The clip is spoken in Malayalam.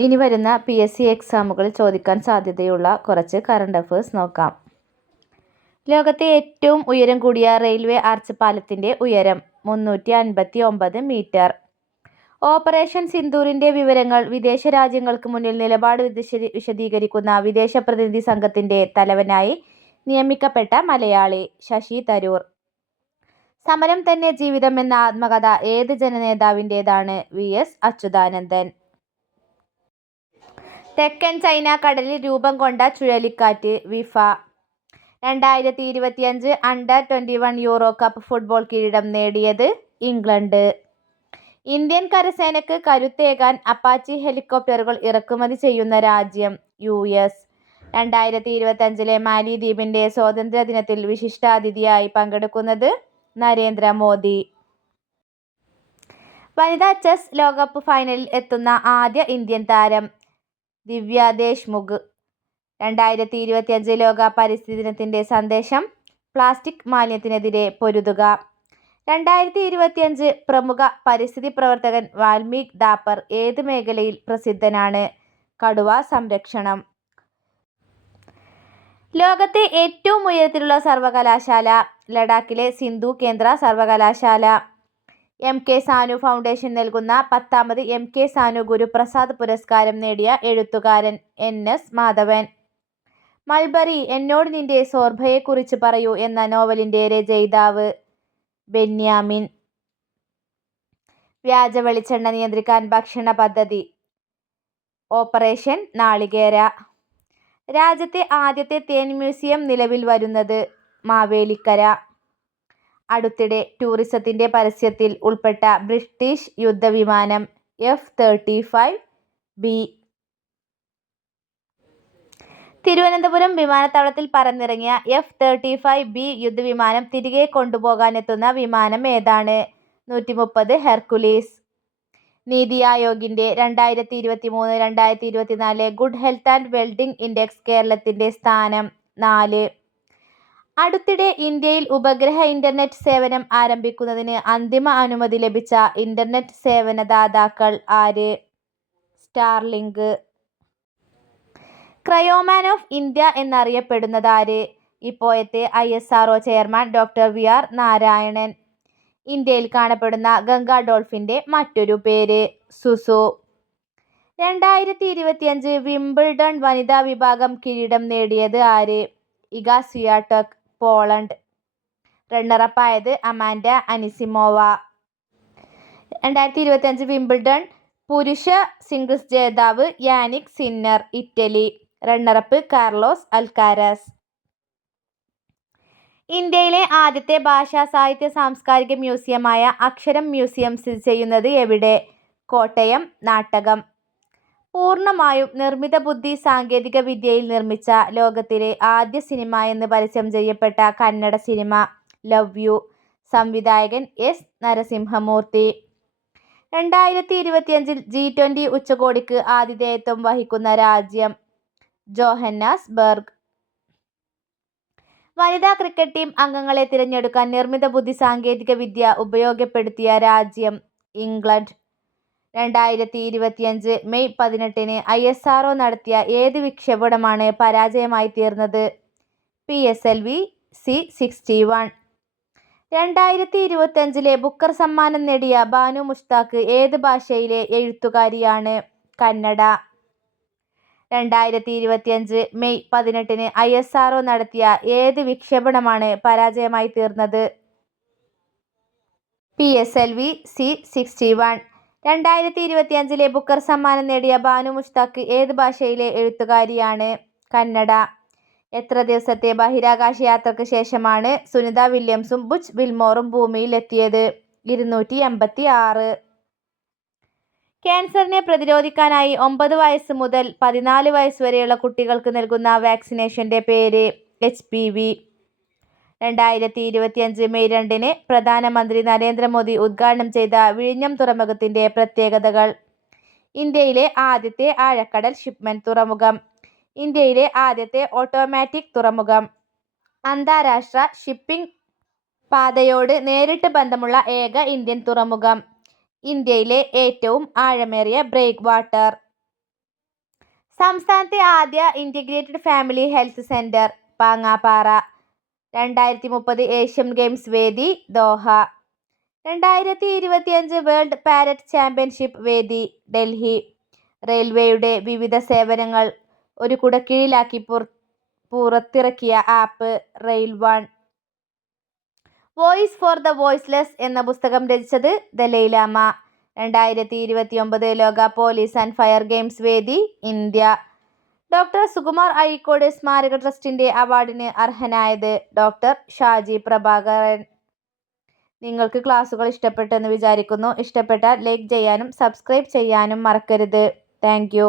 ഇനി വരുന്ന PSC എക്സാമുകളിൽ ചോദിക്കാൻ സാധ്യതയുള്ള കുറച്ച് കറണ്ട് അഫയേഴ്സ് നോക്കാം. ലോകത്തെ ഏറ്റവും ഉയരം കൂടിയ റെയിൽവേ ആർച്ച് പാലത്തിന്റെ ഉയരം 359 മീറ്റർ. ഓപ്പറേഷൻ സിന്ദൂറിന്റെ വിവരങ്ങൾ വിദേശ രാജ്യങ്ങൾക്ക് മുന്നിൽ നിലപാട് വിശദീകരിക്കുന്ന വിദേശ പ്രതിനിധി സംഘത്തിന്റെ തലവനായി നിയമിക്കപ്പെട്ട മലയാളി ശശി തരൂർ. സമരം തന്നെ ജീവിതം എന്ന ആത്മകഥ ഏത് ജനനേതാവിന്റേതാണ്? VS അച്യുതാനന്ദൻ. തെക്കൻ ചൈന കടലിൽ രൂപം കൊണ്ട ചുഴലിക്കാറ്റ് വിഫ. 2025 അണ്ടർ-21 യൂറോ കപ്പ് ഫുട്ബോൾ കിരീടം നേടിയത് ഇംഗ്ലണ്ട്. ഇന്ത്യൻ കരസേനയ്ക്ക് കരുത്തേകാൻ അപ്പാച്ചി ഹെലികോപ്റ്ററുകൾ ഇറക്കുമതി ചെയ്യുന്ന രാജ്യം US. 2025 മാലിദ്വീപിന്റെ സ്വാതന്ത്ര്യദിനത്തിൽ വിശിഷ്ടാതിഥിയായി പങ്കെടുക്കുന്നത് നരേന്ദ്രമോദി. വനിതാ ചെസ് ലോകകപ്പ് ഫൈനലിൽ എത്തുന്ന ആദ്യ ഇന്ത്യൻ താരം ദിവ്യ ദേശ്മുഖ്. 2025 ലോക പരിസ്ഥിതി ദിനത്തിന്റെ സന്ദേശം പ്ലാസ്റ്റിക് മാലിന്യത്തിനെതിരെ പൊരുതുക. 2025 പ്രമുഖ പരിസ്ഥിതി പ്രവർത്തകൻ വാൽമീക് ദാപ്പർ ഏത് മേഖലയിൽ പ്രസിദ്ധനാണ്? കടുവ സംരക്ഷണം. ലോകത്തെ ഏറ്റവും ഉയരത്തിലുള്ള സർവകലാശാല ലഡാക്കിലെ സിന്ധു കേന്ദ്ര സർവകലാശാല. MK സാനു ഫൗണ്ടേഷൻ നൽകുന്ന 10ാമത് MK സാനു ഗുരുപ്രസാദ് പുരസ്കാരം നേടിയ എഴുത്തുകാരൻ NS മാധവൻ. മൾബറി എന്നോട് നിന്റെ സോർബയെക്കുറിച്ച് പറയൂ എന്ന നോവലിന്റെ രചയിതാവ് ബെന്യാമിൻ. വ്യാജ വെളിച്ചെണ്ണ നിയന്ത്രിക്കാൻ ഭക്ഷണ പദ്ധതി ഓപ്പറേഷൻ നാളികേര. രാജ്യത്തെ ആദ്യത്തെ തേൻ മ്യൂസിയം നിലവിൽ വരുന്നത് മാവേലിക്കര. അടുത്തിടെ ടൂറിസത്തിന്റെ പരസ്യത്തിൽ ഉൾപ്പെട്ട ബ്രിട്ടീഷ് യുദ്ധവിമാനം F-35B. തിരുവനന്തപുരം വിമാനത്താവളത്തിൽ പറന്നിറങ്ങിയ F-35B യുദ്ധവിമാനം തിരികെ കൊണ്ടുപോകാനെത്തുന്ന വിമാനം ഏതാണ്? 130 ഹെർക്കുലീസ്. നീതി ആയോഗിന്റെ 2023-2024 good health and wellbeing index കേരളത്തിന്റെ സ്ഥാനം 4. അടുത്തിടെ ഇന്ത്യയിൽ ഉപഗ്രഹ ഇന്റർനെറ്റ് സേവനം ആരംഭിക്കുന്നതിന് അന്തിമ അനുമതി ലഭിച്ച ഇന്റർനെറ്റ് സേവനദാതാക്കൾ ആര്? സ്റ്റാർലിങ്ക്. ക്രയോമാൻ ഓഫ് ഇന്ത്യ എന്നറിയപ്പെടുന്നതാര്? ഇപ്പോഴത്തെ ISRO chairman doctor VR Narayanan. ഇന്ത്യയിൽ കാണപ്പെടുന്ന ഗംഗാ ഡോൾഫിന്റെ മറ്റൊരു പേര് സുസു. 2025 വിംബിൾഡൺ വനിതാ വിഭാഗം കിരീടം നേടിയത് ആര്? Iga Swiatek, Poland. റണ്ണറപ്പായത് അമാൻഡ അനിസിമോവ. 2025 വിംബിൾഡൺ പുരുഷ സിംഗിൾസ് ജേതാവ് Jannik Sinner, Italy. Runner up Carlos Alcaraz. ഇന്ത്യയിലെ ആദ്യത്തെ ഭാഷാ സാഹിത്യ സാംസ്കാരിക മ്യൂസിയമായ അക്ഷരം മ്യൂസിയം സ്ഥിതി ചെയ്യുന്നത് എവിടെ? കോട്ടയം. നാട്ടകം. പൂർണ്ണമായും നിർമ്മിത ബുദ്ധി സാങ്കേതിക വിദ്യയിൽ നിർമ്മിച്ച ലോകത്തിലെ ആദ്യ സിനിമ എന്ന് പരസ്യം ചെയ്യപ്പെട്ട കന്നഡ സിനിമ ലവ് യു. സംവിധായകൻ S നരസിംഹമൂർത്തി. 2025 G20 ഉച്ചകോടിക്ക് ആതിഥേയത്വം വഹിക്കുന്ന രാജ്യം ജോഹന്നാസ്ബർഗ്. വനിതാ ക്രിക്കറ്റ് ടീം അംഗങ്ങളെ തിരഞ്ഞെടുക്കാൻ നിർമ്മിത ബുദ്ധി സാങ്കേതിക വിദ്യ ഉപയോഗപ്പെടുത്തിയ രാജ്യം ഇംഗ്ലണ്ട്. 2025 മെയ് 18 ISRO നടത്തിയ ഏത് വിക്ഷേപണമാണ് പരാജയമായി തീർന്നത്? PSLV C-61. 2025 ബുക്കർ സമ്മാനം നേടിയ ബാനു മുഷ്താഖ് ഏത് ഭാഷയിലെ എഴുത്തുകാരിയാണ്? കന്നഡ. 2025 മെയ് 18 ISRO നടത്തിയ ഏത് വിക്ഷേപണമാണ് പരാജയമായി തീർന്നത്? PSLV C-61. 2025 ബുക്കർ സമ്മാനം നേടിയ ബാനു മുഷ്താഖ് ഏത് ഭാഷയിലെ എഴുത്തുകാരിയാണ്? കന്നഡ. എത്ര ദിവസത്തെ ബഹിരാകാശ യാത്രയ്ക്ക് ശേഷമാണ് സുനിത വില്യംസും ബുച്ച് വിൽമോറും ഭൂമിയിൽ എത്തിയത്? 286. ക്യാൻസറിനെ പ്രതിരോധിക്കാനായി 9 വയസ്സ് മുതൽ 14 വയസ്സ് വരെയുള്ള കുട്ടികൾക്ക് നൽകുന്ന വാക്സിനേഷന്റെ പേര് HPV. 2025 മെയ് 2 പ്രധാനമന്ത്രി നരേന്ദ്രമോദി ഉദ്ഘാടനം ചെയ്ത വിഴിഞ്ഞം തുറമുഖത്തിന്റെ പ്രത്യേകതകൾ. ഇന്ത്യയിലെ ആദ്യത്തെ ആഴക്കടൽ ഷിപ്മെന്റ് തുറമുഖം. ഇന്ത്യയിലെ ആദ്യത്തെ ഓട്ടോമാറ്റിക് തുറമുഖം. അന്താരാഷ്ട്ര ഷിപ്പിംഗ് പാതയോട് നേരിട്ട് ബന്ധമുള്ള ഏക ഇന്ത്യൻ തുറമുഖം. ഇന്ത്യയിലെ ഏറ്റവും ആഴമേറിയ ബ്രേക്ക് വാട്ടർ. സംസ്ഥാനത്തെ ആദ്യ integrated family health centre Pangappara. 2030 Asian Games വേദി ദോഹ. 2025 വേൾഡ് പാരറ്റ് ചാമ്പ്യൻഷിപ്പ് വേദി ഡൽഹി. റെയിൽവേയുടെ വിവിധ സേവനങ്ങൾ ഒരു കുടക്കീഴിലാക്കി പുറത്തിറക്കിയ app rail one. Voice for the voiceless എന്ന പുസ്തകം രചിച്ചത് ദലൈലാമ. 2029 ലോക പോലീസ് ആൻഡ് ഫയർ ഗെയിംസ് വേദി ഇന്ത്യ. ഡോക്ടർ സുകുമാർ അഴീക്കോട് സ്മാരക ട്രസ്റ്റിന്റെ അവാർഡിന് അർഹനായത് ഡോക്ടർ ഷാജി പ്രഭാകരൻ. നിങ്ങൾക്ക് ക്ലാസുകൾ ഇഷ്ടപ്പെട്ടെന്ന് വിചാരിക്കുന്നു. ഇഷ്ടപ്പെട്ടാൽ ലൈക്ക് ചെയ്യാനും സബ്സ്ക്രൈബ് ചെയ്യാനും മറക്കരുത്. Thank you.